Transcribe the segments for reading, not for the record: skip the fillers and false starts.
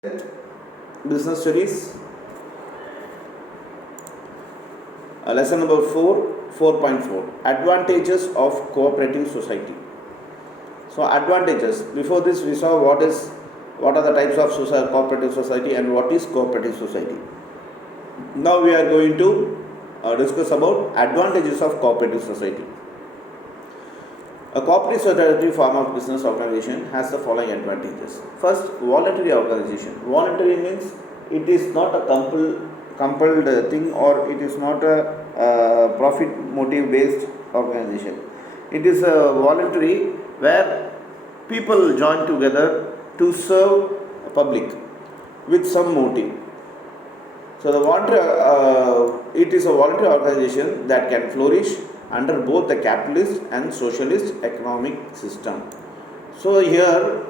Business Studies, lesson number 4.4 Advantages of Cooperative Society. So, advantages. Before this, we saw what are the types of cooperative society and what is cooperative society. Now, we are going to discuss about advantages of cooperative society. A cooperative society form of business organization has the following advantages. First, voluntary organization. Voluntary means it is not a compelled thing, or it is not a profit motive based organization. It is a voluntary where people join together to serve public with some motive. So it is a voluntary organization that can flourish under both the capitalist and socialist economic system. So here,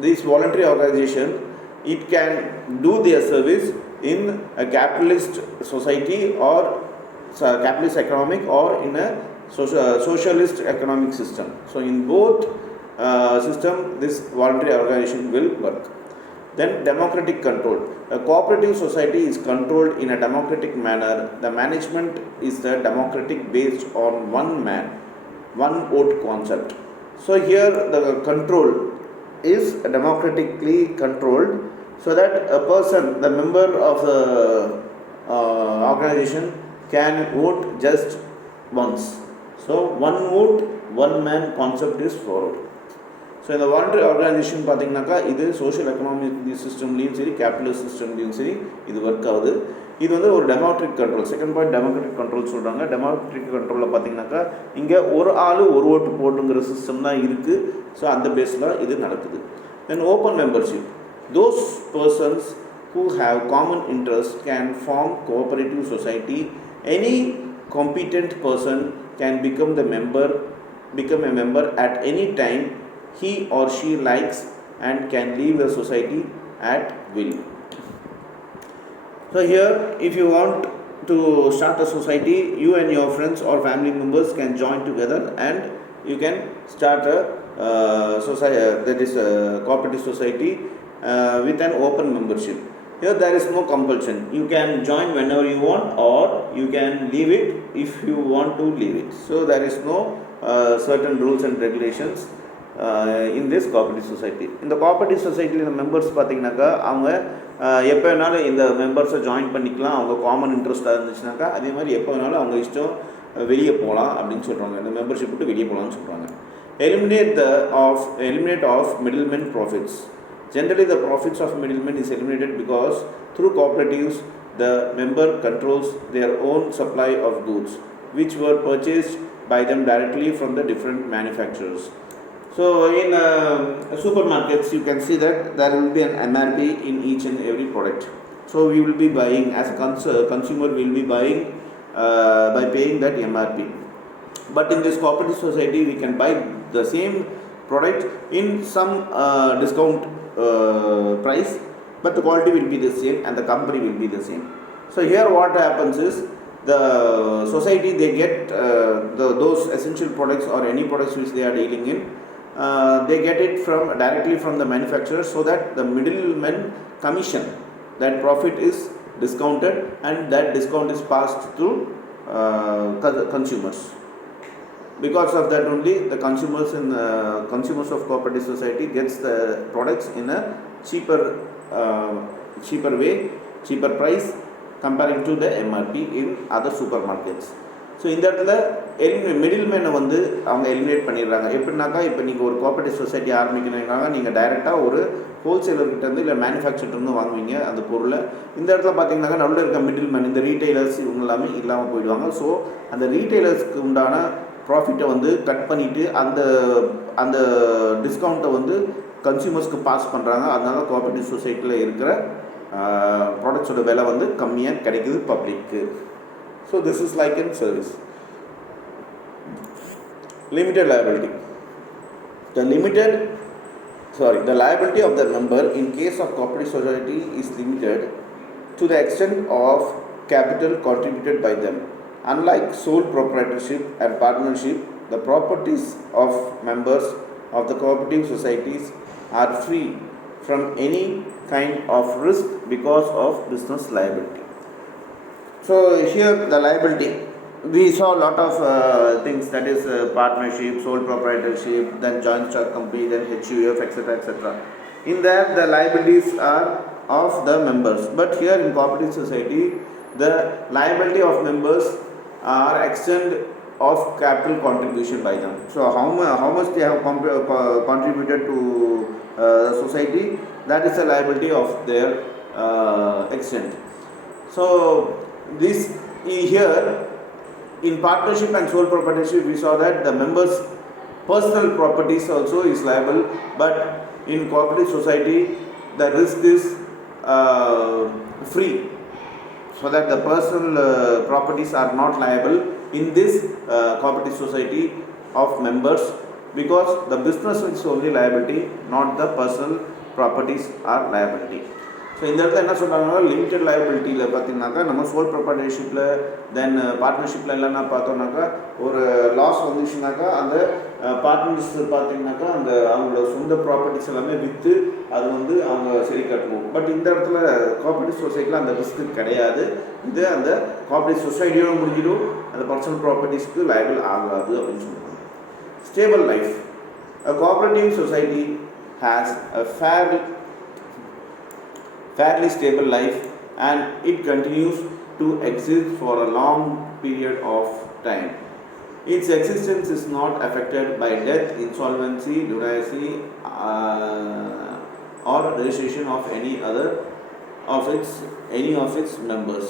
this voluntary organization, it can do their service in a capitalist society or capitalist economic, or in a socialist economic system. So in both system, this voluntary organization will work. Then democratic control. A cooperative society is controlled in a democratic manner. The management is the democratic based on one man, one vote concept. So here the control is democratically controlled, so that a person, the member of the organization, can vote just once. So one vote, one man concept is followed. So இந்த voluntary organisation பார்த்திங்கனாக்கா இது social economic சிஸ்டம்லேயும் சரி, கேபிட்டலிஸ்ட் சிஸ்டம்லேயும் சரி இது ஒர்க் ஆகுது. இது வந்து ஒரு democratic control. Second point democratic control சொல்கிறாங்க. டெமோக்ராட்டிக் கண்ட்ரோலில் பார்த்திங்கனாக்கா இங்கே ஒரு ஆள் ஒரு ஓட்டு போட்டுங்கிற சிஸ்டம் தான் இருக்குது. ஸோ அந்த பேஸில் இது நடக்குது. தென் open membership. Those persons who have common interest can form cooperative society. Any competent person can become a member at any time he or she likes, and can leave the society at will. So here, if you want to start a society, you and your friends or family members can join together and you can start a society, that is a cooperative society with an open membership. Here there is no compulsion. You can join whenever you want, or you can leave it if you want to leave it. So there is no certain rules and regulations in this cooperative society. இந்த cooperative society இந்த மெம்பர்ஸ் பார்த்திங்கனாக்கா அவங்க எப்போ வேணாலும் இந்த மெம்பர்ஸை ஜாயின் பண்ணிக்கலாம். அவங்க காமன் இன்ட்ரெஸ்ட்டாக இருந்துச்சுனாக்கா அதே மாதிரி எப்போ வேணாலும் அவங்க இஷ்டம் வெளியே போகலாம் அப்படின்னு சொல்கிறாங்க. இந்த மெம்பர்ஷிப் விட்டு வெளியே போகலான்னு சொல்கிறாங்க. Eliminate of middlemen profits. Generally the profits of middlemen is eliminated because through cooperatives the member controls their own supply of goods which were purchased by them directly from the different manufacturers. So in supermarkets you can see that there will be an MRP in each and every product. So we will be buying, as a consumer we will be buying by paying that MRP. But in this cooperative society we can buy the same product in some discount price, but the quality will be the same and the company will be the same. So here what happens is, the society, they get those essential products or any products which they are dealing in, they get it directly from the manufacturer, so that the middleman commission, that profit is discounted and that discount is passed to consumers. Because of that only the consumers of cooperative society gets the products in a cheaper way, cheaper price comparing to the MRP in other supermarkets. So இந்த இடத்துல மிடில்மேனை வந்து அவங்க எலிமினேட் பண்ணிடுறாங்க. எப்படின்னாக்கா, இப்போ நீங்கள் ஒரு கோஆப்ரேட்டிவ் சொசைட்டி ஆரம்பிக்கிறீங்க, நீங்கள் டைரெக்டாக ஒரு ஹோல்சேலர்கிட்டேருந்து இல்லை மேனுஃபேக்சர்கிட்டருந்து வாங்குவீங்க அந்த பொருளை. இந்த இடத்துல பார்த்தீங்கன்னாக்கா நடுவில் இருக்க மிடில்மேன், இந்த ரீட்டைலர்ஸ், இவங்க எல்லாமே இல்லாமல் போயிடுவாங்க. ஸோ அந்த ரீட்டைலர்ஸ்க்கு உண்டான ப்ராஃபிட்டை வந்து கட் பண்ணிவிட்டு அந்த டிஸ்கவுண்ட்டை வந்து கன்சியூமர்ஸ்க்கு பாஸ் பண்ணுறாங்க. அதனால கோஆப்ரேட்டிவ் சொசைட்டியில் இருக்கிற ப்ராடக்ட்ஸோட விலை வந்து கம்மியாக கிடைக்குது பப்ளிக்கு. So this is like in service. Limited liability. The liability of the member in case of cooperative society is limited to the extent of capital contributed by them. Unlike sole proprietorship and partnership, the properties of members of the cooperative societies are free from any kind of risk because of business liability. So here the liability, we saw a lot of things, that is partnership, sole proprietorship, then joint stock company, then HUF, etc., etc. In that the liabilities are of the members, but here in cooperative society the liability of members are extent of capital contribution by them. So how much they have contributed to society, that is the liability of their extent. So this here in partnership and sole proprietorship we saw that the members personal properties also is liable, but in cooperative society the risk is free, so that the personal properties are not liable in this cooperative society of members, because the business is only liability, not the personal properties are liability. So இந்த இடத்துல என்ன சொல்கிறாங்கன்னா, லிமிட்டட் லைபிலிட்டியில் பார்த்தீங்கன்னாக்கா நம்ம சோல் ப்ரொப்ரைட்டர்ஷிப்பில் தென் பார்ட்னர்ஷிப்பில் எல்லாம் பார்த்தோம்னாக்கா ஒரு லாஸ் வந்துச்சுனாக்கா அந்த பார்ட்னர்ஸ் பார்த்தீங்கன்னாக்கா அந்த அவங்களோட சொந்த ப்ராப்பர்ட்டிஸ் எல்லாமே விற்று அது அவங்க சரி கட்டணும். பட் இந்த இடத்துல கோஆபரேட்டிவ் சொசைட்டியில் அந்த ரிஸ்க்கு கிடையாது. இது அந்த கோஆபரேட்டிவ் சொசைட்டியோட முடிஞ்சிடும், அந்த பர்சனல் ப்ராப்பர்ட்டிஸ்க்கு லைபிள் ஆகாது அப்படின்னு சொல்லுவாங்க. Stable life. A cooperative society has a fairly stable life and it continues to exist for a long period of time. Its existence is not affected by death, insolvency, lunacy, or registration of any of its members.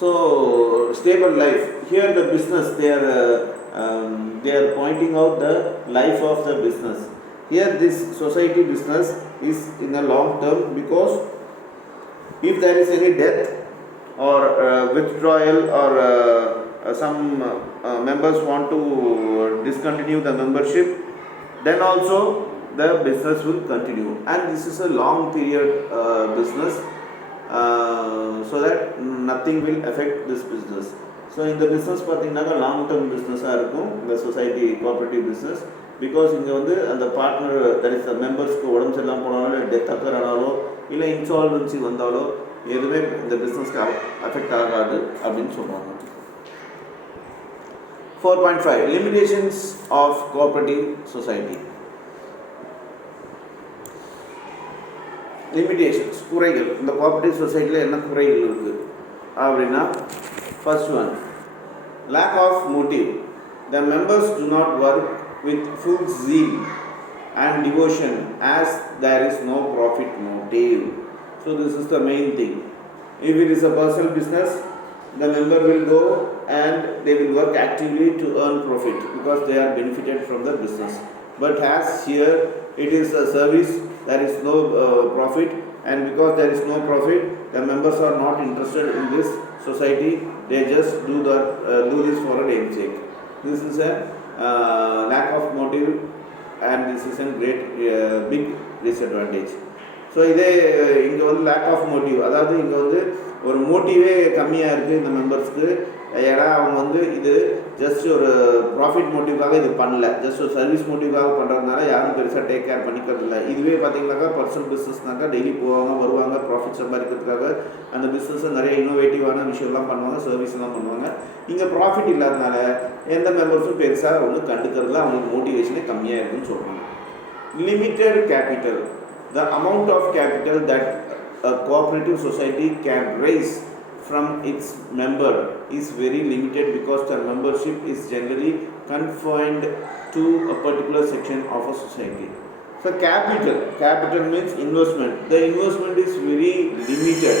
So stable life. Here the business, they are pointing out the life of the business. Here this society business is in a long term, because if there is any death or withdrawal or some members want to discontinue the membership, then also the business will continue, and this is a long period business, so that nothing will affect this business. So in the business பார்த்தீங்கன்னா long term business-ஆக இருக்கும் இந்த society cooperative business. Because இங்கே அந்த partner, that is the மெம்பர்ஸ்க்கு உடம்பு சரியில்லாமல் போனாலோ, இல்லை டெத் அக்கர் ஆனாலோ, இல்லை இன்சால்வன்சி வந்தாலோ எதுவுமே இந்த பிஸ்னஸ்க்கு அஃபெக்ட் ஆகாது அப்படின்னு சொல்கிறாங்க. 4.5 limitations of cooperative society. Limitations, குறைகள். இந்த கோஆபரேட்டிவ் சொசைட்டியில் என்ன குறைகள் இருக்குது அப்படின்னா, first one, lack of motive. The members do not work with full zeal and devotion as there is no profit motive. So this is the main thing. If it is a personal business, the member will go and they will work actively to earn profit because they are benefited from the business. But as here it is a service, there is no profit, and because there is no profit, the members are not interested in this society. They just do this for a namesake. This is a lack of motive, and this is a great big disadvantage. So இதே இங்கே lakh of motive, அதாவது இங்கே ஒரு மோட்டிவே கம்மியாக இருக்குது இந்த மெம்பர்ஸ்க்கு. ஏன்னா அவங்க இது ஜஸ்ட் ஒரு ப்ராஃபிட் மோட்டிவ்காக இது பண்ணல, ஜஸ்ட் ஒரு சர்வீஸ் மோட்டிவ்காக பண்ணுறதுனால யாரும் பெருசாக டேக் கேர் பண்ணிக்கிறது இல்லை. இதுவே பார்த்தீங்கன்னாக்கா பர்சனல் பிஸ்னஸ்னாக்கா டெய்லி போவாங்க வருவாங்க, ப்ராஃபிட் சம்பாதிக்கிறதுக்காக அந்த பிஸ்னஸை நிறைய இன்னோவேட்டிவான விஷயம்லாம் பண்ணுவாங்க, சர்வீஸ்லாம் பண்ணுவாங்க. இங்கே ப்ராஃபிட் இல்லாதனால எந்த மெம்பர்ஸும் பெருசாக கண்டுக்கிறதுல அவங்களுக்கு மோட்டிவேஷனே கம்மியாக இருக்குன்னு சொல்கிறாங்க. Limited capital. The amount of capital that a cooperative society can raise from its member is very limited, because the membership is generally confined to a particular section of a society. So capital means investment. The investment is very limited.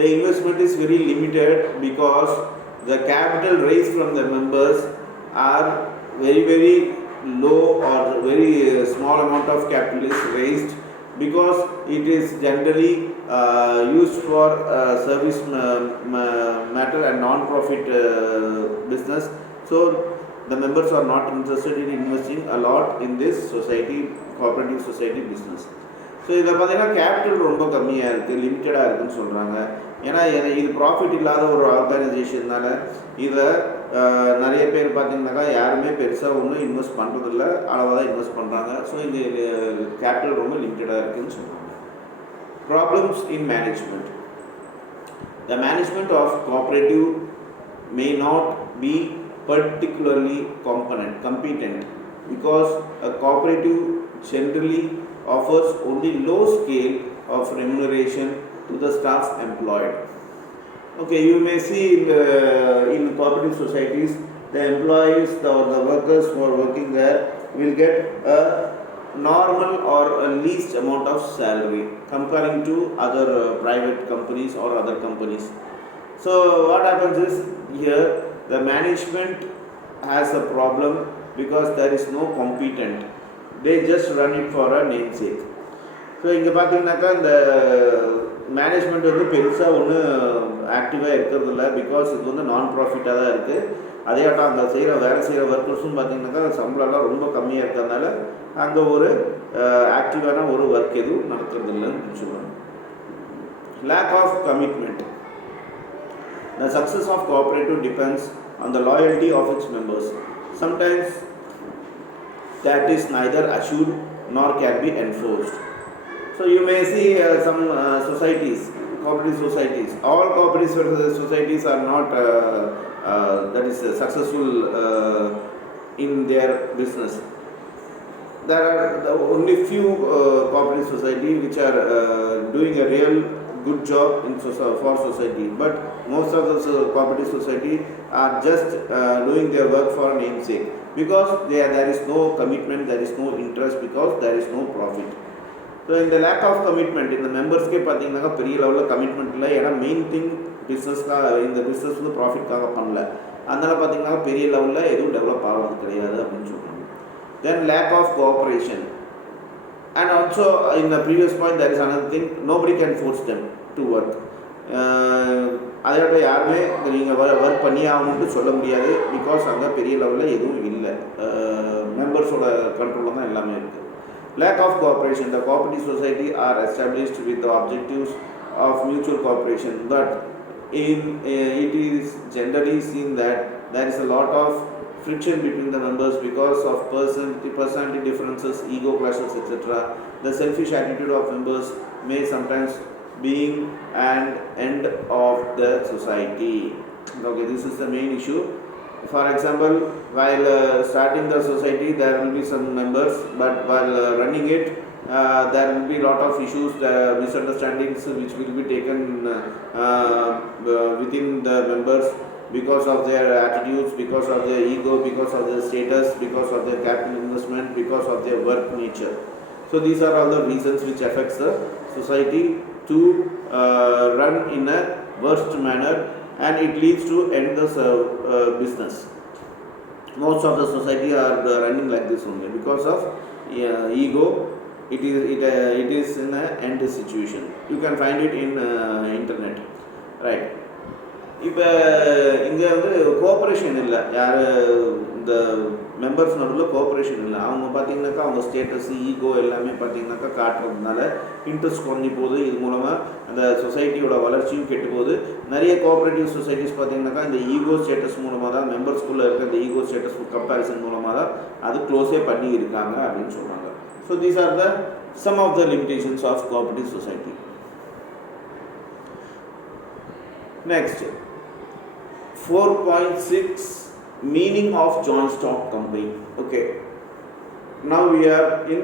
The investment is very limited because the capital raised from the members are very, very low, or very small amount of capital is raised, because it is generally used for service matter and non-profit business. So the members are not interested in investing a lot in this society, cooperative society business. So இதில் பார்த்தீங்கன்னா கேபிட்டல் ரொம்ப கம்மியாக இருக்குது, லிமிட்டடாக இருக்குதுன்னு சொல்கிறாங்க. ஏன்னா இது ப்ராஃபிட் இல்லாத ஒரு ஆர்கனைசேஷன்னால இதை நிறைய பேர் பார்த்தீங்கன்னாக்கா யாருமே பெருசாக ஒன்றும் இன்வெஸ்ட் பண்ணுறதில்ல, அளவாக தான் இன்வெஸ்ட் பண்ணுறாங்க. ஸோ இந்த கேபிட்டல் ரொம்ப லிமிட்டடாக இருக்குதுன்னு சொல்கிறாங்க. Problems in management. The management of cooperative may not be particularly competent because a cooperative generally offers only low scale of remuneration to the staff employed. Okay, you may see in cooperative societies, the employees or the workers who are working there will get a normal or a least amount of salary comparing to other private companies or other companies. So what happens is here the management has a problem because there is no competent. They just run it for a namesake. So இங்கே பார்த்தீங்கன்னாக்கா இந்த மேனேஜ்மெண்ட் வந்து பெருசாக ஒன்றும் ஆக்டிவாக இருக்கிறது இல்லை, பிகாஸ் இது வந்து நான் ப்ராஃபிட்டாக தான் இருக்குது. அதேயாட்டம் அங்கே வேலை செய்கிற ஒர்க்கர்ஸும் பார்த்தீங்கன்னாக்கா சம்பளம்லாம் ரொம்ப கம்மியாக இருக்கிறதுனால அங்கே ஒரு ஆக்டிவான ஒரு ஒர்க் எதுவும் நடக்கிறது இல்லைன்னு சொல்லுவாங்க. Lack of commitment. The success of cooperative depends on the loyalty of its members. Sometimes that is neither assured nor can be enforced. So you may see some societies, cooperative societies. All cooperative societies are not that is successful in their business. There are only few cooperative societies which are doing a real good job for society, but most of the cooperative society are just doing their work for namesake, because there is no commitment, there is no interest, because there is no profit. So in the lack of commitment in the members ke pathina பெரிய லெவலில் கமிட்மெண்ட் இல்லை. ஏன்னா main thing பிஸ்னஸ்க்காக, இந்த பிஸ்னஸ் வந்து ப்ராஃபிட்காக பண்ணல, அதனால் பார்த்தீங்கன்னா பெரிய லெவலில் எதுவும் டெவலப் ஆகிறது கிடையாது அப்படின்னு சொல்கிறாங்க. Then lack of cooperation. And also in the previous point there is another thing, nobody can force them to work. அதோட யாருமே நீங்கள் ஒர்க் பண்ணி ஆகணும்னு சொல்ல முடியாது, பிகாஸ் அங்கே பெரிய லெவலில் எதுவும் இல்லை, மெம்பர்ஸோட கண்ட்ரோலில் தான் எல்லாமே இருக்குது. Lack of cooperation. The cooperative society are established with the objectives of mutual cooperation, but it is generally seen that there is a lot of friction between the members because of personality differences, ego clashes, etc. The selfish attitude of members may sometimes being an end of the society. Okay, this is the main issue. For example, while starting the society there will be some members, but while running it there will be lot of issues, misunderstandings which will be taken within the members because of their attitudes, because of their ego, because of their status, because of their capital investment, because of their work nature. So these are all the reasons which affects the society to run in a worst manner, and it leads to end the business. Most of the society are running like this only because of ego. It is in a end situation. You can find it in internet, right? இப்போ இங்கே வந்து கோஆப்ரேஷன் இல்லை, யார் இந்த மெம்பர்ஸ் நடுவில் கோஆப்ரேஷன் இல்லை. அவங்க பார்த்தீங்கன்னாக்கா அவங்க ஸ்டேட்டஸ், ஈகோ எல்லாமே பார்த்தீங்கன்னாக்கா காட்டுறதுனால இன்ட்ரெஸ்ட் குறைஞ்சி போகுது. இது மூலமாக அந்த சொசைட்டியோட வளர்ச்சியும் கெட்டு போகுது. நிறைய கோஆப்ரேட்டிவ் சொசைட்டிஸ் பார்த்தீங்கன்னாக்கா இந்த ஈகோ ஸ்டேட்டஸ் மூலமாக தான், மெம்பர்ஸ்குள்ளே இருக்க இந்த ஈகோ ஸ்டேட்டஸ் கம்பேரிசன் மூலமாக தான் அது க்ளோஸே பண்ணி இருக்காங்க அப்படின்னு சொல்கிறாங்க. So these are the some of the limitations of cooperative society. Next, 4.6 meaning of joint stock company. Okay, now we are in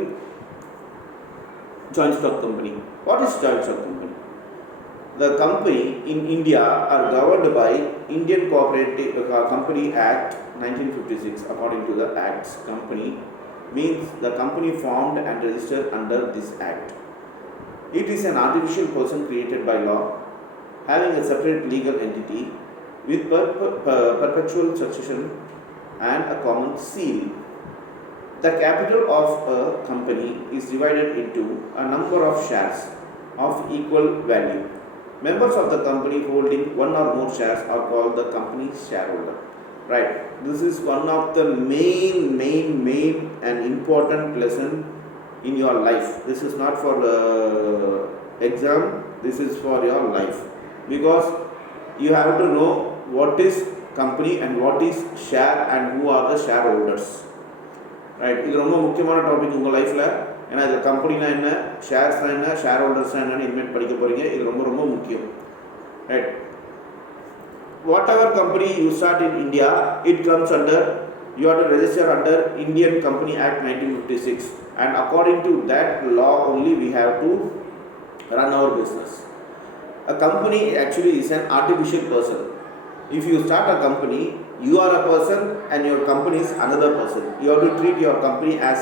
joint stock company. What is joint stock company? The company in India are governed by Indian Cooperative Company Act 1956. According to the Acts, company means the company formed and registered under this act. It is an artificial person created by law, having a separate legal entity with perpetual succession and a common seal. The capital of a company is divided into a number of shares of equal value. Members of the company holding one or more shares are called the company's shareholder. Right. This is one of the main and important lesson in your life. This is not for exam, this is for your life, because you have to know what is company and what is share and who are the shareholders, right? இது ரொம்ப முக்கியமான டாபிக் உங்கள் லைஃப்பில். ஏன்னா இது கம்பெனினா என்ன, ஷேர்ஸ்னா என்ன, ஷேர் ஹோல்டர்ஸ்னா என்னன்னு இனிமேல் படிக்க போகிறீங்க. இது ரொம்ப ரொம்ப முக்கியம், right? Whatever company you start in India, it comes under, you have to register under Indian Company Act 1956, and according to that law only we have to run our business. A company actually is an artificial person. If you start a company, you are a person and your company is another person. You have to treat your company as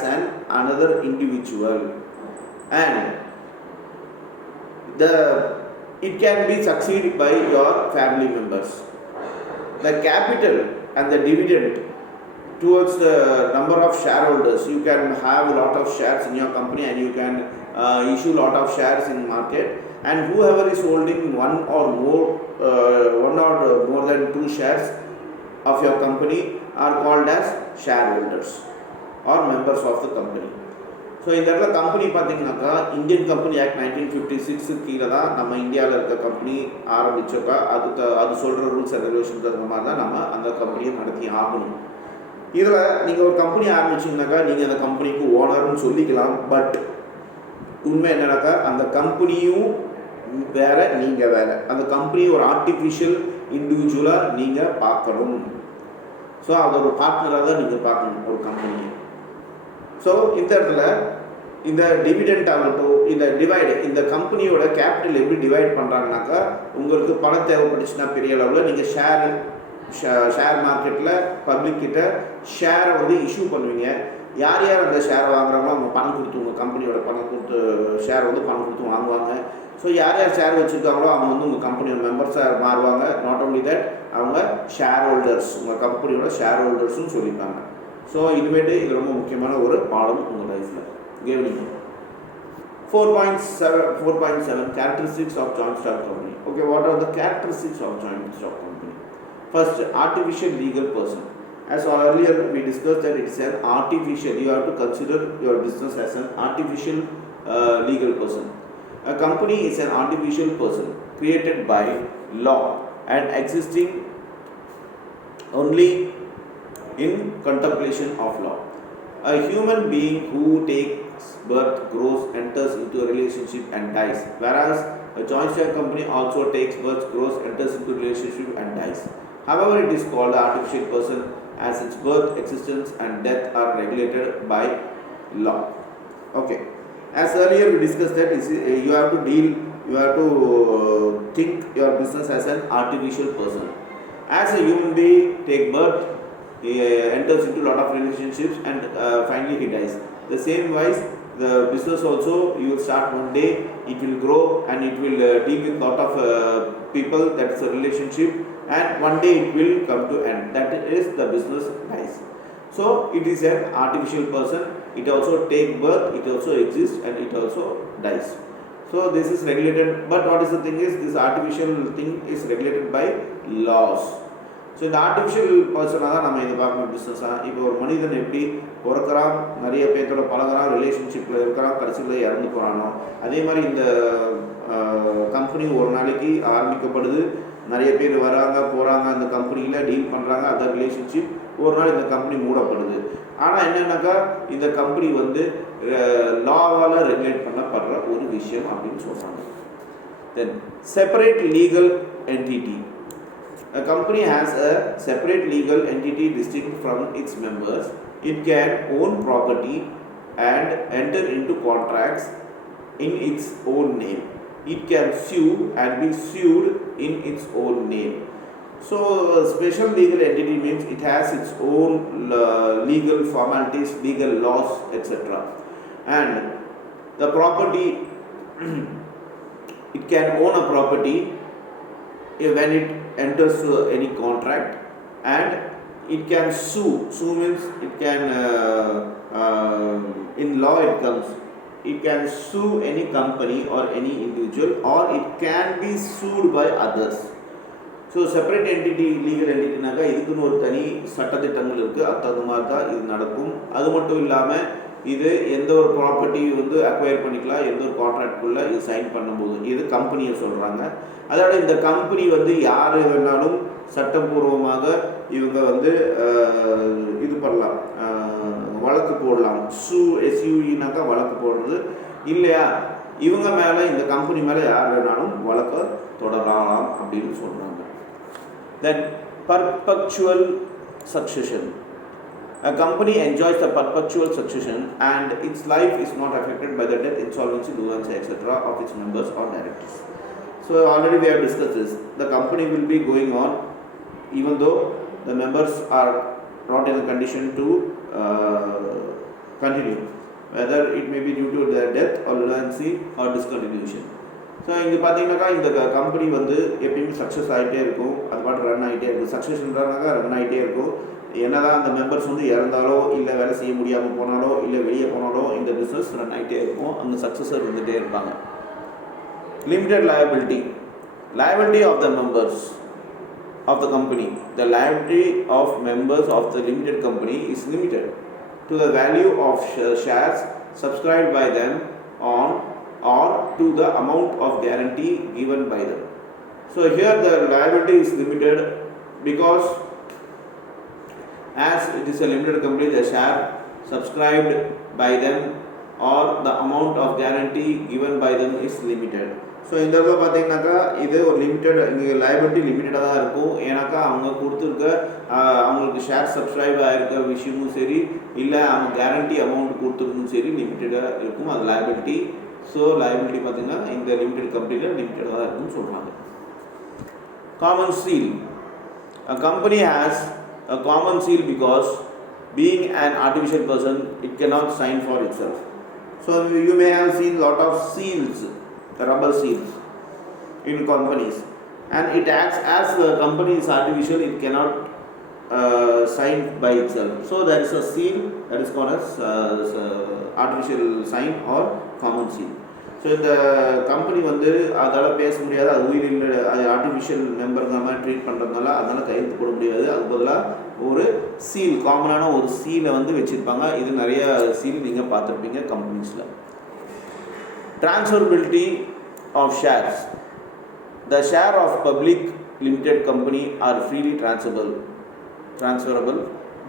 another individual, and it can be succeeded by your family members. The capital and the dividend towards the number of shareholders, you can have a lot of shares in your company and you can issue a lot of shares in market, and whoever is holding one or more than 2 shares of your company are called as shareholders or members of the company. So இந்த இடத்துல கம்பெனி பார்த்தீங்கன்னாக்கா Indian company act 1956 கீழே தான் நம்ம இந்தியாவில் இருக்க கம்பெனி ஆரம்பித்தோக்கா அது சொல்கிற ரூல்ஸ் அண்ட் ரெகுலேஷன்ஸ் அந்த மாதிரி தான் நம்ம அந்த கம்பெனியை நடத்தி ஆகணும். இதில் நீங்கள் ஒரு கம்பெனி ஆரம்பிச்சிங்கனாக்கா நீங்கள் அந்த கம்பெனிக்கு ஓனர்னு சொல்லிக்கலாம். பட் உண்மை என்னன்னாக்கா அந்த கம்பெனியும் வேறு, நீங்கள் வேறு. அந்த கம்பெனி ஒரு ஆர்டிஃபிஷியல் இண்டிவிஜுவலாக நீங்கள் பார்க்கணும். ஸோ அதை ஒரு பார்ட்னராக தான் நீங்கள் பார்க்கணும் ஒரு கம்பெனியை. ஸோ இந்த இடத்துல இந்த டிவிடெண்ட் ஆகட்டும், இந்த இந்த கம்பெனியோட கேபிட்டல் எப்படி டிவைட் பண்ணுறாங்கனாக்கா, உங்களுக்கு பணம் தேவைப்பட்டுச்சுன்னா பெரிய அளவில் நீங்கள் ஷேர் மார்க்கெட்டில் பப்ளிக் கிட்ட ஷேரை வந்து இஷ்யூ பண்ணுவீங்க. யார் யார் அந்த ஷேரை வாங்குறாங்களோ அவங்க பணம் கொடுத்து, உங்கள் கம்பெனியோட பணம் கொடுத்து ஷேர் வந்து பணம் கொடுத்து வாங்குவாங்க. ஸோ யார் யார் ஷேர் வச்சுருக்காங்களோ அவங்க வந்து உங்கள் கம்பெனியோட மெம்பர்ஸாக மாறுவாங்க. நாட் ஓன்லி தட், அவங்க ஷேர் ஹோல்டர்ஸ், உங்கள் கம்பெனியோட ஷேர் ஹோல்டர்ஸ்னு சொல்லியிருக்காங்க. ஸோ இதுமேட்டு இது ரொம்ப முக்கியமான ஒரு பாடம் உங்கள் லைஃப்பில் கவனிங்க. 4.7 characteristics of joint stock company. Okay, what are the characteristics of joint stock company? First, artificial legal person. As earlier we discussed that it's an artificial, you have to consider your business as an artificial legal person. A company is an artificial person created by law and existing only in contemplation of law. A human being who takes birth, grows, enters into a relationship and dies, whereas a joint stock company also takes birth, grows, enters into a relationship and dies. However, it is called an artificial person as its birth, existence and death are regulated by law. Okay, as earlier we discussed that you have to think your business as an artificial person. As a human being take birth, he enters into a lot of relationships and finally he dies. The same wise, the business also, you will start one day, it will grow and it will deal with lot of people, that is a relationship, and one day it will come to end, that is the business dies. So it is an artificial person, it also take birth, it also exists and it also dies. So this is regulated, but what is the thing is, this artificial thing is regulated by laws. So இந்த ஆர்டிஃபிஷியல் பர்சனாக தான் நம்ம இதை பார்க்கணும் பிஸ்னஸாக. இப்போ ஒரு மனிதன் எப்படி பிறக்கிறான், நிறைய பேர்த்தோட பழகிறான், ரிலேஷன்ஷிப்பில் இருக்கிறான், கடைசியில் இறந்து போகிறானோ, அதே மாதிரி இந்த கம்பெனி ஒரு நாளைக்கு ஆரம்பிக்கப்படுது, நிறைய பேர் வராங்க போகிறாங்க, அந்த கம்பெனியில் டீல் பண்ணுறாங்க, அதர் ரிலேஷன்ஷிப், ஒரு நாள் இந்த கம்பெனி மூடப்படுது. ஆனால் என்னென்னாக்கா இந்த கம்பெனி வந்து லாவால் ரெகுலேட் பண்ணப்படுற ஒரு விஷயம் அப்படின்னு சொல்கிறாங்க. Then separate legal entity. A company has a separate legal entity distinct from its members. It can own property and enter into contracts in its own name. It can sue and be sued in its own name. So, special legal entity means it has its own legal formalities, legal laws, etc. And the property, it can own a property when it enters any contract, and it can sue. Sue means it can, in law it comes, it can sue any company or any individual, or it can be sued by others. So separate entity, legal entity நாக்கா இதுக்குன்னு ஒரு தனி சட்டத்திட்டங்கள் இருக்குது. அது மாதிரி தான் இது நடக்கும். அது மட்டும் இல்லாமல் இது எந்த ஒரு ப்ராப்பர்ட்டி வந்து அக்வயர் பண்ணிக்கலாம், எந்த ஒரு கான்ட்ராக்ட்குள்ளே இது சைன் பண்ணும்போது. இது கம்பெனியை சொல்கிறாங்க. அதோட இந்த கம்பெனி வந்து யார் வேணாலும் சட்டப்பூர்வமாக இவங்க வந்து இது பண்ணலாம், வழக்கு போடலாம். எஸ்யூஇனாக்கா வழக்கு போடுறது இல்லையா, இவங்க மேலே இந்த கம்பெனி மேலே யார் வேணாலும் வழக்கை தொடரலாம் அப்படின்னு சொல்கிறாங்க. தென் perpetual succession. A company enjoys the perpetual succession and its life is not affected by the death, insolvency, lunacy, etc. of its members or directors. So already we have discussed this. The company will be going on even though the members are not in a condition to continue, whether it may be due to their death or lunacy or discontinuation. So இங்கே பார்த்தீங்கன்னாக்கா இந்த கம்பெனி வந்து எப்பயுமே சக்ஸஸ் ஆகிட்டே இருக்கும், அது பாட்டு ரன் ஆகிட்டே இருக்கும். சக்ஸஸ்ன்றாங்க ரன் ஆகிட்டே இருக்கும். என்னதான் அந்த மெம்பர்ஸ் வந்து இறந்தாலோ இல்லை வேலை செய்ய முடியாமல் போனாலோ இல்லை வெளியே போனாலோ இந்த பிஸ்னஸ் ரன் ஆகிட்டே இருக்கும், அங்கே சக்ஸஸர் இருந்துகிட்டே இருப்பாங்க. Limited liability of the members of the company. The liability of members of the limited company is limited to the value of shares subscribed by them on or to the amount of guarantee given by them. So here the liability is limited because as it is a limited company, the share subscribed by them or the amount of guarantee given by them is limited. So இந்த இடத்துல பார்த்தீங்கன்னாக்கா இது ஒரு லிமிட்டட், இங்கே லைபிலிட்டி லிமிட்டடாக தான் இருக்கும். ஏன்னாக்கா அவங்க கொடுத்துருக்க அவங்களுக்கு ஷேர் சப்ஸ்கிரைப் ஆகிருக்க விஷயமும் சரி, இல்லை அவங்க கேரண்டி அமௌண்ட் கொடுத்துருக்கும் சரி, லிமிட்டடாக இருக்கும் அது லைபிலிட்டி. ஸோ லைபிலிட்டி பார்த்தீங்கன்னா இந்த லிமிடெட் கம்பெனியில் லிமிட்டடாக தான் இருக்குன்னு சொல்கிறாங்க. Common seal. A company has a common seal because being an artificial person, it cannot sign for itself. So you may have seen lot of seals, the rubber seals in companies, and it acts as the company is artificial, it cannot sign by itself. So there is a seal that is called as artificial sign or common seal. So இந்த கம்பெனி வந்து அதால் பேச முடியாது, அது உயிரில் அது ஆர்டிஃபிஷியல் மெம்பருங்கிற மாதிரி ட்ரீட் பண்ணுறதுனால அதனால் கையெழுத்து போட முடியாது. அதுக்கு பதிலாக ஒரு சீல், காமனான ஒரு சீலை வந்து வச்சுருப்பாங்க. இது நிறைய சீல் நீங்கள் பார்த்துருப்பீங்க கம்பெனிஸில். Transferability of shares. The share of public limited company are freely transferable.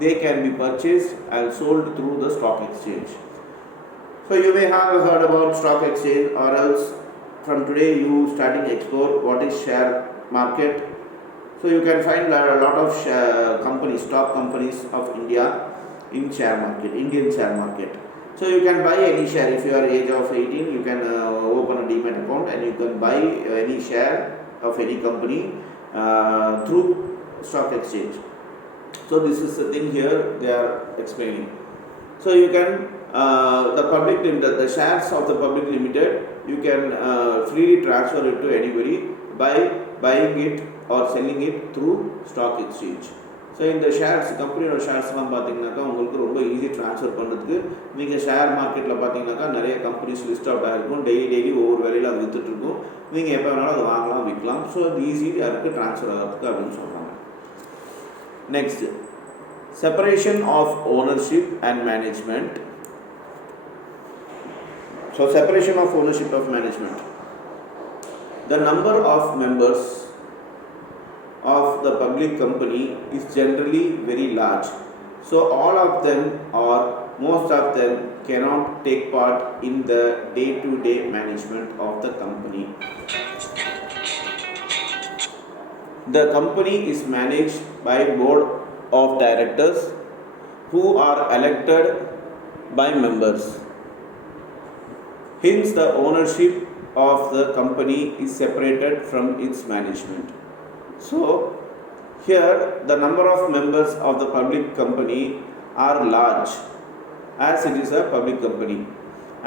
They can be purchased and sold through the stock exchange. So you may have heard about stock exchange, or else from today you starting explore what is share market. So you can find a lot of companies, stock companies of India in share market, Indian share market. So you can buy any share. If you are age of 18, you can open a demat account and you can buy any share of any company through stock exchange. So this is the thing here they are explaining. So you can the public limited, the shares of the public limited, you can freely transfer it to anybody by buying it or selling it through stock exchange. So இந்த ஷேர்ஸ், கம்பெனியோட ஷேர்ஸ்லாம் பார்த்தீங்கன்னாக்கா உங்களுக்கு ரொம்ப easy transfer பண்ணுறதுக்கு. நீங்கள் ஷேர் மார்க்கெட்டில் பார்த்தீங்கன்னாக்கா நிறைய கம்பெனிஸ் லிஸ்ட் அவுட் ஆகிருக்கும். டெய்லி ஒவ்வொரு வேலையில் அது விற்றுட்ருக்கும். நீங்கள் எப்போ வேணாலும் அதை வாங்கலாம், விற்கலாம். ஸோ அது ஈஸியாக இருக்குது ட்ரான்ஸ்ஃபர் ஆகிறதுக்கு அப்படின்னு சொல்கிறாங்க. Next, separation of ownership and management. So separation of ownership of management. The number of members of the public company is generally very large. So all of them or most of them cannot take part in the day-to-day management of the company. The company is managed by board of directors who are elected by members. Hence, the ownership of the company is separated from its management. So, here the number of members of the public company are large, as it is a public company,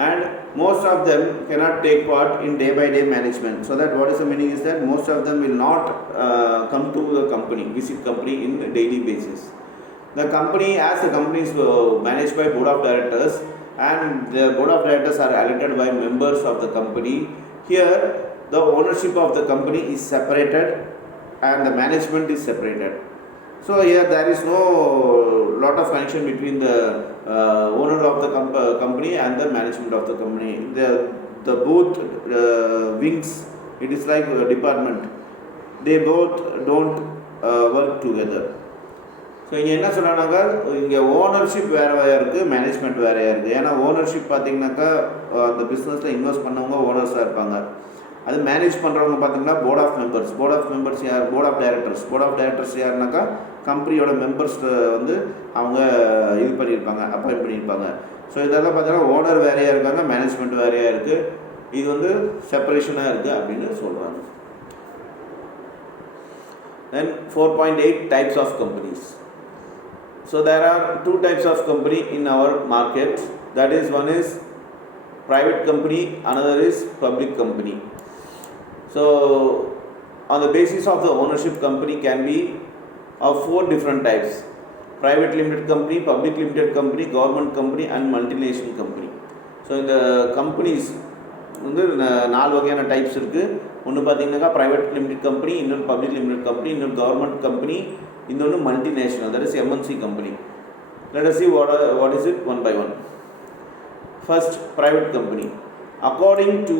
and most of them cannot take part in day-by-day management. So that what is the meaning is that most of them will not come to the company, visit company in a daily basis. The company, as the company is managed by board of directors, and the board of directors are elected by members of the company. Here the ownership of the company is separated and the management is separated. So here there is no lot of connection between the owner of the company and the management of the company. The both wings, it is like a department, they both don't work together. So இங்கே என்ன சொல்கிறாங்கனாக்கா, இங்கே ஓனர்ஷிப் வேறையாக இருக்குது, மேனேஜ்மெண்ட் வேறையாக இருக்குது. ஏன்னா ஓனர்ஷிப் பார்த்திங்கனாக்கா அந்த பிஸ்னஸில் இன்வெஸ்ட் பண்ணவங்க ஓனர்ஸாக இருப்பாங்க. அது மேனேஜ் பண்ணுறவங்க பார்த்திங்கன்னா போர்ட் ஆஃப் மெம்பர்ஸ் யார், போர்ட் ஆஃப் டைரக்டர்ஸ் யாருனாக்கா கம்பெனியோட மெம்பர்ஸ் வந்து அவங்க இது பண்ணியிருப்பாங்க, அப்பாயிண்ட் பண்ணியிருப்பாங்க. ஸோ இதெல்லாம் பார்த்தீங்கன்னா ஓனர் வேறையாக இருக்காங்க, மேனேஜ்மெண்ட் வேறையாக இருக்குது. இது வந்து செப்பரேஷனாக இருக்குது அப்படின்னு சொல்கிறாங்க. Then 4.8 types of companies. So there are two types of company in our market. That is, one is private company, another is public company. So on the basis of the ownership, company can be of four different types: private limited company, public limited company, government company and multinational company. So இந்த companies வந்து 4 வகையான டைப்ஸ் இருக்குது. ஒன்று பார்த்தீங்கன்னாக்கா private limited company, இன்னொன்று public limited company, இன்னொன்று government company, இன்னொன்று multinational, that is MNC company. Let us see what is it one by one. First, private company. According to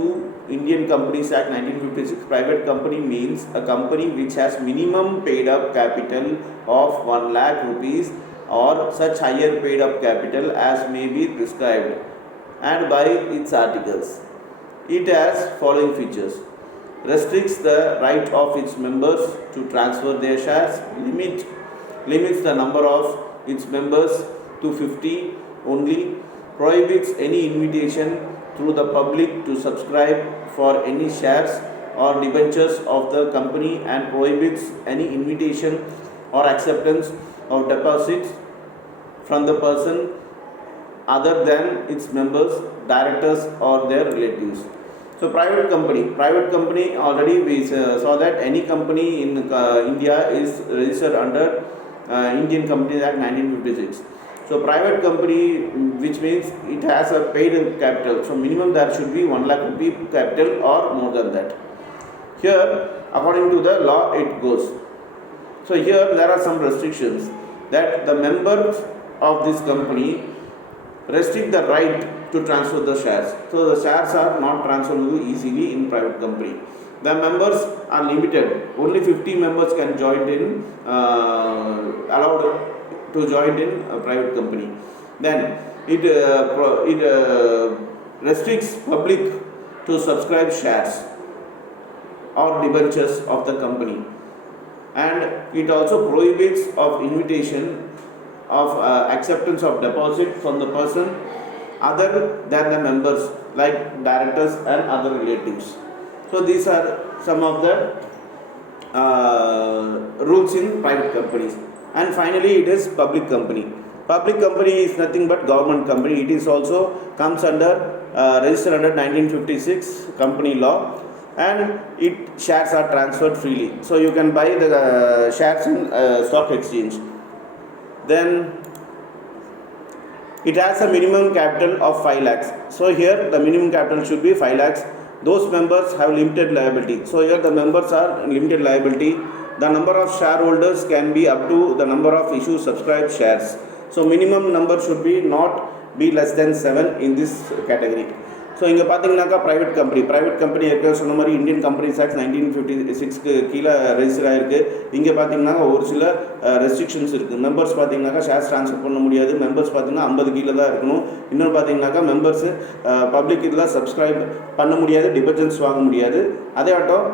Indian Companies Act 1956, private company means a company which has minimum paid up capital of 1 lakh rupees or such higher paid up capital as may be prescribed and by its articles. It has following features: restricts the right of its members to transfer their shares, limits the number of its members to 50 only, prohibits any invitation through the public to subscribe for any shares or debentures of the company, and prohibits any invitation or acceptance of deposits from the person other than its members, directors or their relatives. So private company already we saw that any company in India is registered under Indian Companies Act 1956. So private company, which means it has a paid capital, so minimum there should be 1 lakh rupee capital or more than that. Here according to the law it goes. So here there are some restrictions that the members of this company restrict the right to transfer the shares. So the shares are not transferable easily in private company. The members are limited. Only 50 members can join in, allowed to join in a private company. Then it restricts public to subscribe shares or debentures of the company, and it also prohibits of invitation of acceptance of deposit from the person other than the members, like directors and other relatives. So these are some of the rules in private companies. And finally it is public company. Public company is nothing but government company. It is also comes under registered under 1956 company law, and it shares are transferred freely. So you can buy the shares in stock exchange. Then it has a minimum capital of 5 lakhs. So here the minimum capital should be 5 lakhs. Those members have limited liability. So here the members are limited liability. The number of shareholders can be up to the number of issued subscribed shares. So minimum number should be not be less than 7 in this category. So இங்கே பார்த்தீங்கன்னாக்கா private company ஏற்கனவே சொன்ன மாதிரி Indian companies act 1956க்கு கீழே ரெஜிஸ்டர் ஆகிருக்கு. இங்கே பார்த்தீங்கன்னா ஒரு சில ரெஸ்ட்ரிக்ஷன்ஸ் இருக்குது. மெம்பர்ஸ் பார்த்தீங்கன்னாக்கா ஷேர்ஸ் ட்ரான்ஸ்ஃபர் பண்ண முடியாது. மெம்பர்ஸ் பார்த்தீங்கன்னா 50 கீழே தான் இருக்கணும். இன்னொன்று பார்த்தீங்கன்னாக்கா மெம்பர்ஸு பப்ளிக் இதில் சப்ஸ்கிரைப் பண்ண முடியாது, டிபென்ஷன்ஸ் வாங்க முடியாது. அதே ஆட்டம்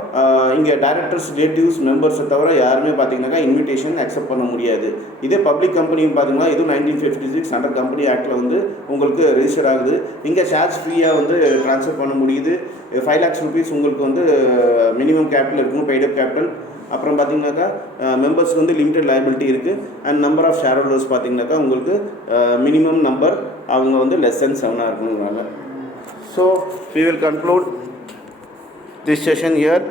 இங்கே டைரக்டர்ஸ், ரிலேட்டிவ்ஸ், மெம்பர்ஸை தவிர யாருமே பார்த்தீங்கன்னாக்கா இன்விடேஷன் அக்செப்ட் பண்ண முடியாது. இதே பப்ளிக் கம்பெனின்னு பார்த்தீங்கன்னா இதுவும் 1956 அண்டர் கம்பெனி ஆக்டில் வந்து உங்களுக்கு ரெஜிஸ்டர் ஆகுது. இங்கே ஷேர்ஸ் ஃப்ரீயாக வந்து ட்ரான்ஸ்ஃபர் பண்ண முடியுது. 5 lakhs rupees உங்களுக்கு வந்து மினிமம் கேபிட்டல் இருக்கணும், பெய்டப் கேபிட்டல். அப்புறம் பார்த்தீங்கன்னாக்கா மெம்பர்ஸ்க்கு வந்து லிமிடெட் லைபிலிட்டி இருக்குது. And number of share holders பார்த்தீங்கன்னாக்கா உங்களுக்கு மினிமம் நம்பர் அவங்க வந்து லெஸ் தென் 7 இருக்கணுங்கிறாங்க. So we will conclude this session here.